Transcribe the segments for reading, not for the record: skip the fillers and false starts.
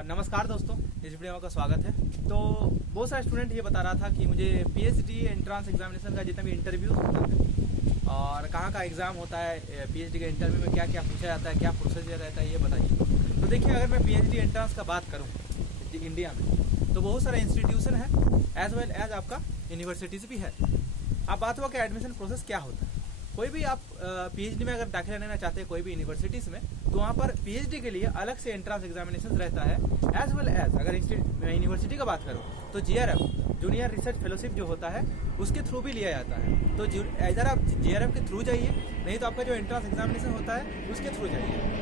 नमस्कार दोस्तों, इस वीडियो में आपका स्वागत है। तो बहुत सारे स्टूडेंट ये बता रहा था कि मुझे पीएचडी एंट्रांस एग्जामिनेशन का जितना भी इंटरव्यू होता है और कहाँ का एग्ज़ाम होता है, पीएचडी के इंटरव्यू में क्या क्या पूछा जाता है, क्या प्रोसीजर रहता है, ये बताइए। तो देखिए, अगर मैं पीएचडी एंट्रांस का बात करूँ इंडिया में तो बहुत सारे इंस्टीट्यूशन है एज वेल एज आपका यूनिवर्सिटीज़ भी है। अब बात हुआ कि एडमिशन प्रोसेस क्या होता है। कोई भी आप पीएचडी में अगर दाखिला लेना चाहते हैं कोई भी यूनिवर्सिटीज़ में, तो वहाँ पर पीएचडी के लिए अलग से एंट्रांस एग्जामिनेशन रहता है एज वेल एज अगर यूनिवर्सिटी का बात करूँ तो जीआरएफ जूनियर रिसर्च फेलोशिप जो होता है उसके थ्रू भी लिया जाता है। तो इधर आप जीआरएफ के थ्रू जाइए, नहीं तो आपका जो एंट्रांस एग्जामिनेशन होता है उसके थ्रू जाइए।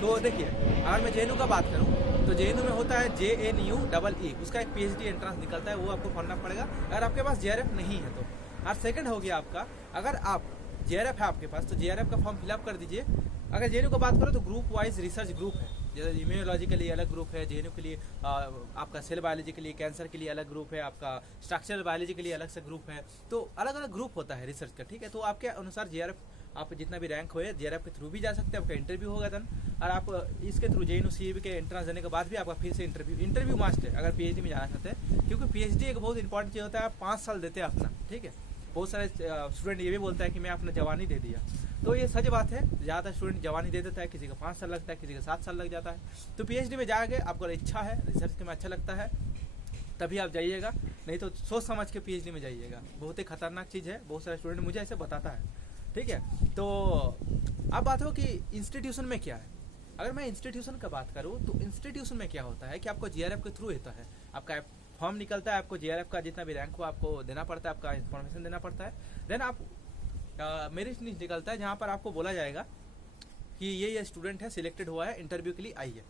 तो देखिए, अगर मैं जेएनयू का बात करूँ तो जेएनयू में होता है JNUEE, उसका एक पीएचडी एंट्रांस निकलता है, वो आपको पढ़ना पड़ेगा अगर आपके पास जीआरएफ नहीं है तो। और सेकंड हो गया आपका, अगर आप जेआरएफ है आपके पास तो जेआरएफ का फॉर्म फिलअप कर दीजिए। अगर जेएनयू को बात करो तो ग्रुप वाइज रिसर्च ग्रुप है, जैसे इम्यूनोलॉजी के लिए अलग ग्रुप है, जेएनयू के लिए आपका सेल बायोलॉजी के लिए, कैंसर के लिए अलग ग्रुप है, आपका स्ट्रक्चरल बायोलॉजी के लिए अलग से ग्रुप है। तो अलग अलग ग्रुप होता है रिसर्च का, ठीक है। तो आपके अनुसार जेआरएफ आप जितना भी रैंक हो जेआरएफ के थ्रू भी जा सकते हैं, आपका इंटरव्यू होगा देन। और आप इसके थ्रू जेएनयू सीईबी के एंट्रांस देने के बाद भी आपका फिर से इंटरव्यू मस्ट है अगर पीएचडी में जाना चाहते हैं, क्योंकि पीएचडी एक बहुत इंपॉर्टेंट चीज होता है। आप 5 साल देते हैं अपना, ठीक है। बहुत सारे स्टूडेंट ये भी बोलता है कि मैं अपना जवानी दे दिया, तो ये सच बात है। ज़्यादा स्टूडेंट जवानी दे देता है, किसी का 5 साल लगता है, किसी का 7 साल लग जाता है। तो पीएचडी में जाके आपको इच्छा है, रिसर्च में अच्छा लगता है, तभी आप जाइएगा, नहीं तो सोच समझ के पीएचडी में जाइएगा। बहुत ही खतरनाक चीज़ है, बहुत सारे स्टूडेंट मुझे ऐसे बताता है, ठीक है। तो अब बात हो कि इंस्टीट्यूशन में क्या है। अगर मैं इंस्टीट्यूशन का बात करूँ तो इंस्टीट्यूशन में क्या होता है कि आपको जीआरएफ के थ्रू होता है, आपका फॉर्म निकलता है, आपको जीआरएफ का जितना भी रैंक हो आपको देना पड़ता है, आपका इन्फॉर्मेशन देना पड़ता है। देन आप मेरिट लिस्ट निकलता है जहाँ पर आपको बोला जाएगा कि ये स्टूडेंट है, सिलेक्टेड हुआ है, इंटरव्यू के लिए आइए।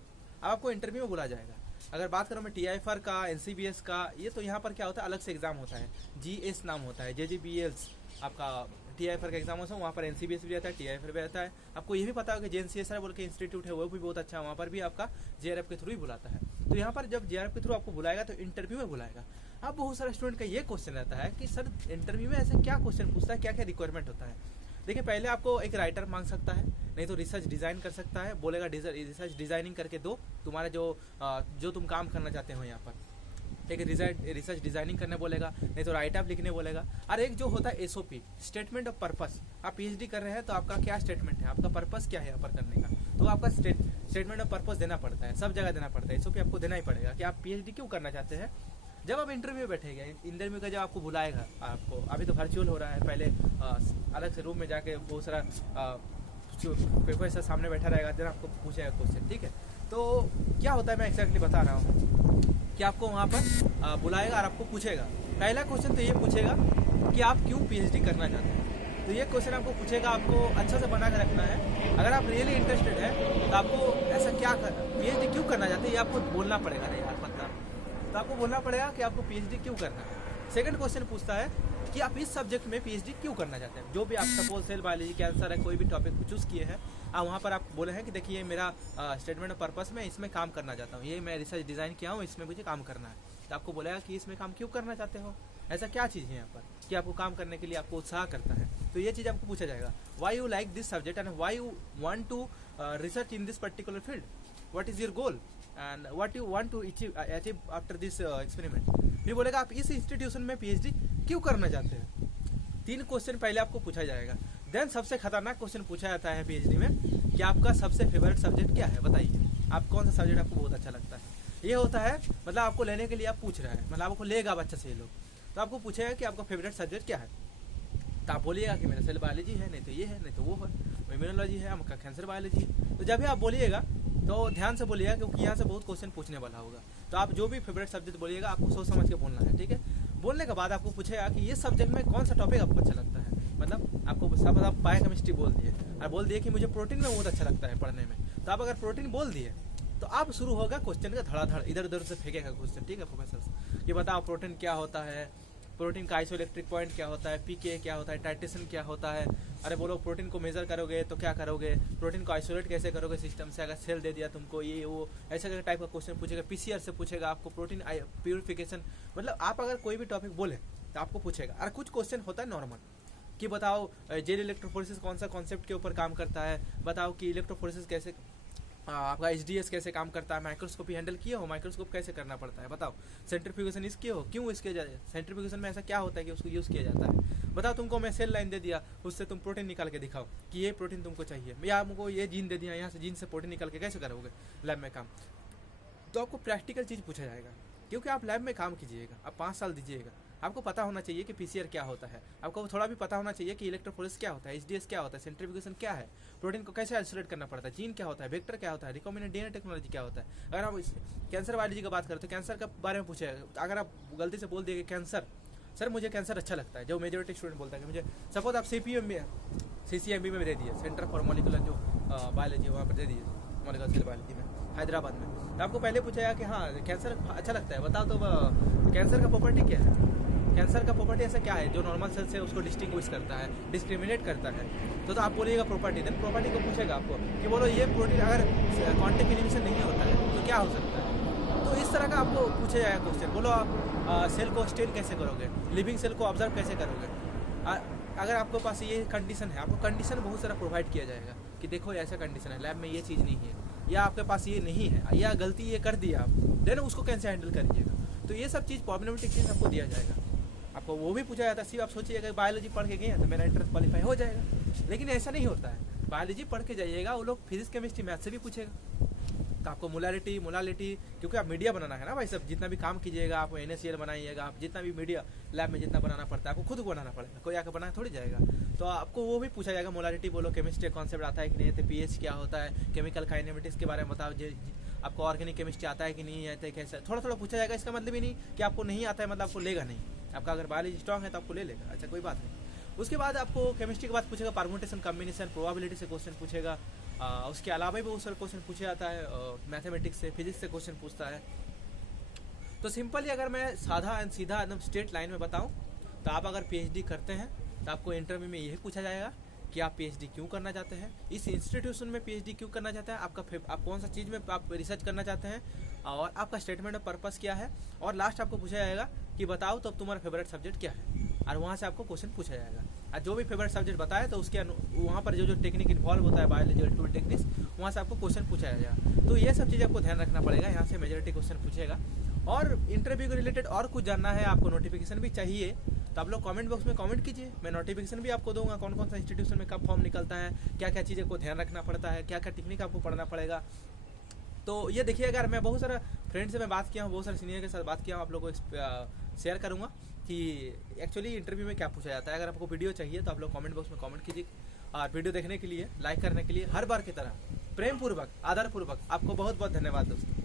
अब आपको इंटरव्यू में बोला जाएगा। अगर बात करूँ मैं टीआईएफआर का, एनसीबीएस का, ये तो यहाँ पर क्या होता है, अलग से एग्जाम होता है, जीएस नाम होता है, JGBLs आपका टीआईएफआर का एग्जाम होता है। वहाँ पर एनसीबीएस भी रहता है, टीआईएफआर भी रहता है। आपको ये भी पता होगा कि JNCSR बोल के इंस्टीट्यूट है, वो भी बहुत अच्छा है, वहाँ पर भी आपका जेआरएफ के थ्रू ही बुलाता है। तो यहाँ पर जब जेआरएफ के थ्रू आपको बुलाएगा तो इंटरव्यू में बुलाएगा। अब बहुत सारे स्टूडेंट का ये क्वेश्चन रहता है कि सर इंटरव्यू में ऐसे क्या क्वेश्चन पूछता है, क्या क्या रिक्वायरमेंट होता है। देखिए, पहले आपको एक राइटर मांग सकता है, नहीं तो रिसर्च डिज़ाइन कर सकता है, बोलेगा रिसर्च डिज़ाइनिंग करके दो, तुम्हारा जो तुम काम करना चाहते हो यहाँ पर, ठीक है। रिसर्च डिज़ाइनिंग करने बोलेगा, नहीं तो राइट अप लिखने बोलेगा। और एक जो होता है SOP, स्टेटमेंट ऑफ पर्पस। आप पीएचडी कर रहे हैं तो आपका क्या स्टेटमेंट है, आपका पर्पस क्या है यहाँ पर करने का, तो आपका स्टेटमेंट ऑफ पर्पस देना पड़ता है, सब जगह देना पड़ता है। SOP आपको देना ही पड़ेगा कि आप पीएचडी क्यों करना चाहते हैं। जब आप इंटरव्यू बैठेंगे, इंटरव्यू का जब आपको बुलाएगा, आपको अभी तो वर्चुअल हो रहा है, पहले अलग से रूम में जाके बहुत सारा प्रोफेसर सामने बैठा रहेगा, जब आपको पूछेगा क्वेश्चन, ठीक है। तो क्या होता है, मैं एक्जैक्टली बता रहा हूँ कि आपको वहाँ पर बुलाएगा और आपको पूछेगा। पहला क्वेश्चन तो ये पूछेगा कि आप क्यों पीएचडी करना चाहते हैं। तो ये क्वेश्चन आपको पूछेगा, आपको अच्छा से बना के रखना है। अगर आप रियली इंटरेस्टेड है तो आपको ऐसा क्या पीएचडी क्यों करना चाहते हैं, ये आपको बोलना पड़ेगा। नहीं यार पता, तो आपको बोलना पड़ेगा कि आपको पीएचडी क्यों करना है। सेकंड क्वेश्चन पूछता है कि आप इस सब्जेक्ट में पीएचडी क्यों करना चाहते हैं। जो भी आप सपोज सेल बायोलॉजी, कैंसर है, कोई भी टॉपिक चूज किए हैं, वहाँ पर आप बोले हैं कि देखिए मेरा स्टेटमेंट ऑफ पर्पस में इसमें काम करना चाहता हूँ, ये मैं रिसर्च डिज़ाइन किया हूँ, इसमें मुझे काम करना है। तो आपको बोलेगा कि इसमें काम क्यों करना चाहते हो, ऐसा क्या चीज़ है यहाँ पर कि आपको काम करने के लिए आपको उत्साह करता है। तो ये चीज़ आपको पूछा जाएगा, why you like this subject and why you want to research in this particular field, what is your goal and what you want to achieve after this experiment. ये बोलेगा आप इस इंस्टीट्यूशन में पीएचडी क्यों करना चाहते हैं। 3 क्वेश्चन पहले आपको पूछा जाएगा। देन सबसे खतरनाक क्वेश्चन पूछा जाता है पीएचडी में कि आपका सबसे फेवरेट सब्जेक्ट क्या है, बताइए आप कौन सा सब्जेक्ट आपको बहुत अच्छा लगता है। ये होता है मतलब आपको लेने के लिए आप पूछ रहे हैं, मतलब आपको लेगा बच्चा से ये लोग, तो आपको पूछेगा कि आपका फेवरेट सब्जेक्ट क्या है। तो आप बोलिएगा कि मेरा सेल बायोलॉजी है, नहीं तो ये है, नहीं तो वो है, इम्यूनोलॉजी है, आपका कैंसर बायोलॉजी है। तो जब भी आप बोलिएगा तो ध्यान से बोलिएगा, क्योंकि यहाँ से बहुत क्वेश्चन पूछने वाला होगा। तो आप जो भी फेवरेट सब्जेक्ट बोलिएगा आपको सोच समझ के बोलना है, ठीक है। बोलने के बाद आपको पूछेगा कि ये सब्जेक्ट में कौन सा टॉपिक आपको अच्छा लगता है। मतलब आपको सब आप बायोकेमिस्ट्री बोल दिए और बोल दिए कि मुझे प्रोटीन में बहुत अच्छा लगता है पढ़ने में, तो आप अगर प्रोटीन बोल दिए तो आप शुरू होगा क्वेश्चन का धड़ाधड़, इधर उधर से फेंकेगा क्वेश्चन, ठीक है। प्रोफेसर ये बताओ प्रोटीन क्या होता है, प्रोटीन का आइसोइलेक्ट्रिक पॉइंट क्या होता है, पीके क्या होता है, टाइट्रेशन क्या होता है। अरे बोलो प्रोटीन को मेजर करोगे तो क्या करोगे, प्रोटीन को आइसोलेट कैसे करोगे सिस्टम से, अगर सेल दे दिया तुमको, ये वो ऐसे टाइप का क्वेश्चन पूछेगा। पीसीआर से पूछेगा आपको, प्रोटीन प्यूरिफिकेशन, मतलब आप अगर कोई भी टॉपिक बोले तो आपको पूछेगा। और कुछ क्वेश्चन होता है नॉर्मल कि बताओ जेल इलेक्ट्रोफोरेसिस कौन सा कॉन्सेप्ट के ऊपर काम करता है, बताओ कि इलेक्ट्रोफोरेसिस कैसे आपका HDS कैसे काम करता है, माइक्रोस्कोपी हैंडल किए हो, माइक्रोस्कोप कैसे करना पड़ता है बताओ, सेंट्रीफ्यूगेशन इसके हो, क्यों इसके सेंट्रीफ्यूगेशन में ऐसा क्या होता है कि उसको यूज़ किया जाता है बताओ। तुमको मैं सेल लाइन दे दिया, उससे तुम प्रोटीन निकाल के दिखाओ कि ये प्रोटीन तुमको चाहिए, या हमको ये जीन दे दिया, यहाँ से जीन से प्रोटीन निकाल के कैसे करोगे लैब में काम। तो आपको प्रैक्टिकल चीज़ पूछा जाएगा, क्योंकि आप लैब में काम कीजिएगा, आप 5 साल दीजिएगा, आपको पता होना चाहिए कि PCR क्या होता है, आपको थोड़ा भी पता होना चाहिए कि इलेक्ट्रोफोरेसिस क्या होता है, HDS क्या होता है, सेंट्रीफ्यूगेशन क्या है, प्रोटीन को कैसे आइसोलेट करना पड़ता है, जीन क्या होता है, वेक्टर क्या होता है, रिकॉम्बिनेंट DNA टेक्नोलॉजी क्या होता है। अगर आप कैंसर बायोलॉजी की बात करें तो कैंसर के बारे में पूछे, अगर आप गलती से बोल दिए कैंसर, सर मुझे कैंसर अच्छा लगता है, जो मेजोरिटी स्टूडेंट बोलता है कि मुझे, सपोज आप CCMB में दे दिए, सेंटर फॉर मॉलिकुलर जो बायोलॉजी वहाँ पर दे दिए, मॉलिकुलर सेल बायोलॉजी में हैदराबाद में, तो आपको पहले पूछा जाएगा कि हाँ कैंसर अच्छा लगता है बताओ, तो कैंसर का प्रॉपर्टी क्या है, कैंसर का प्रॉपर्टी ऐसा क्या है जो नॉर्मल सेल से उसको डिस्टिंग्विश करता है, डिस्क्रिमिनेट करता है। तो आप बोलिएगा प्रॉपर्टी, देन प्रॉपर्टी को पूछेगा आपको कि बोलो ये प्रोटीन अगर कॉन्टेक्ट इनहिबिशन नहीं होता है तो क्या हो सकता है। तो इस तरह का आपको पूछा जाएगा क्वेश्चन। बोलो आप सेल को स्टेन कैसे करोगे, लिविंग सेल को ऑब्जर्व कैसे करोगे। अगर आपके पास ये कंडीशन है, आपको कंडीशन बहुत सारा प्रोवाइड किया जाएगा कि देखो ऐसा कंडीशन है, लैब में ये चीज़ नहीं है, या आपके पास ये नहीं है, या गलती ये कर दिया आप, देन उसको कैसे हैंडल करिएगा। तो ये सब चीज़ प्रॉब्लमेटिक चीज़ आपको दिया जाएगा। आपको वो भी पूछा जाता है, सिर्फ आप सोचिएगा बायोलॉजी पढ़ के गए हैं तो मेरा एंट्रेंस क्वालिफाई हो जाएगा, लेकिन ऐसा नहीं होता है। बायोलॉजी पढ़ के जाइएगा, वो लोग फिजिक्स केमिस्ट्री मैथ से भी पूछेगा, तो आपको मोलालिटी, क्योंकि आप मीडिया बनाना है ना भाई सब, जितना भी काम कीजिएगा आप NaCl बनाइएगा, आप जितना भी मीडिया लैब में जितना बनाना पड़ता है आपको खुद को बनाना पड़ेगा, कोई आकर बनाना थोड़ी जाएगा। तो आपको वो भी पूछा जाएगा, मोलालिटी बोलो, केमिस्ट्री कॉन्सेप्ट आता है कि नहीं, तो pH क्या होता है, केमिकल काइनेमेटिक्स के बारे में बताओ, आपको ऑर्गेनिक केमिस्ट्री आता है कि नहीं आता है, कैसे थोड़ा थोड़ा पूछा जाएगा। इसका मतलब ही नहीं कि आपको नहीं आता है मतलब आपको लेगा नहीं, आपका अगर बायोलॉजी स्ट्रॉन्ग है तो आपको ले लेगा, अच्छा कोई बात नहीं। उसके बाद आपको केमिस्ट्री के बाद पूछेगा परम्यूटेशन, कॉम्बिनेशन, प्रोबेबिलिटी से क्वेश्चन पूछेगा। उसके अलावा भी बहुत सारे क्वेश्चन पूछा जाता है, मैथमेटिक्स से, फिजिक्स से क्वेश्चन पूछता है। तो सिंपली अगर मैं साधा एंड सीधा एकदम स्ट्रेट लाइन में बताऊं तो आप अगर PhD करते हैं तो आपको इंटरव्यू में यही पूछा जाएगा कि आप PhD क्यों करना चाहते हैं, इस इंस्टीट्यूशन में PhD क्यों करना चाहते हैं, आप कौन सा चीज़ में आप रिसर्च करना चाहते हैं, और आपका स्टेटमेंट ऑफ पर्पस क्या है, और लास्ट आपको पूछा जाएगा कि बताओ तो तुम्हारा फेवरेट सब्जेक्ट क्या है, और वहाँ से आपको क्वेश्चन पूछा जाएगा। और जो भी फेवरेट सब्जेक्ट बताए तो उसके वहाँ पर जो टेक्निक इन्वॉल्व होता है, बायोलॉजिकल टूल टेक्निक्स, वहाँ से आपको क्वेश्चन पूछा जाएगा। तो ये सब चीज़ आपको ध्यान रखना पड़ेगा, यहाँ से मेजॉरिटी क्वेश्चन पूछेगा। और इंटरव्यू के रिलेटेड और कुछ जानना है, आपको नोटिफिकेशन भी चाहिए तो आप लोग कमेंट बॉक्स में कमेंट कीजिए, मैं नोटिफिकेशन भी आपको दूंगा, कौन कौन सा इंस्टीट्यूशन में कब फॉर्म निकलता है, क्या क्या चीज़ें को ध्यान रखना पड़ता है, क्या क्या टेक्निक आपको पढ़ना पड़ेगा। तो ये देखिए, अगर मैं बहुत सारा फ्रेंड से मैं बात किया हूँ, बहुत सारे सीनियर के साथ बात किया हूँ, आप लोगों को शेयर करूँगा कि एक्चुअली इंटरव्यू में क्या पूछा जाता है। अगर आपको वीडियो चाहिए तो आप लोग कमेंट बॉक्स में कमेंट कीजिए, और वीडियो देखने के लिए, लाइक करने के लिए, हर बार की तरह प्रेम पूर्वक, आदर पूर्वक आपको बहुत बहुत धन्यवाद दोस्तों।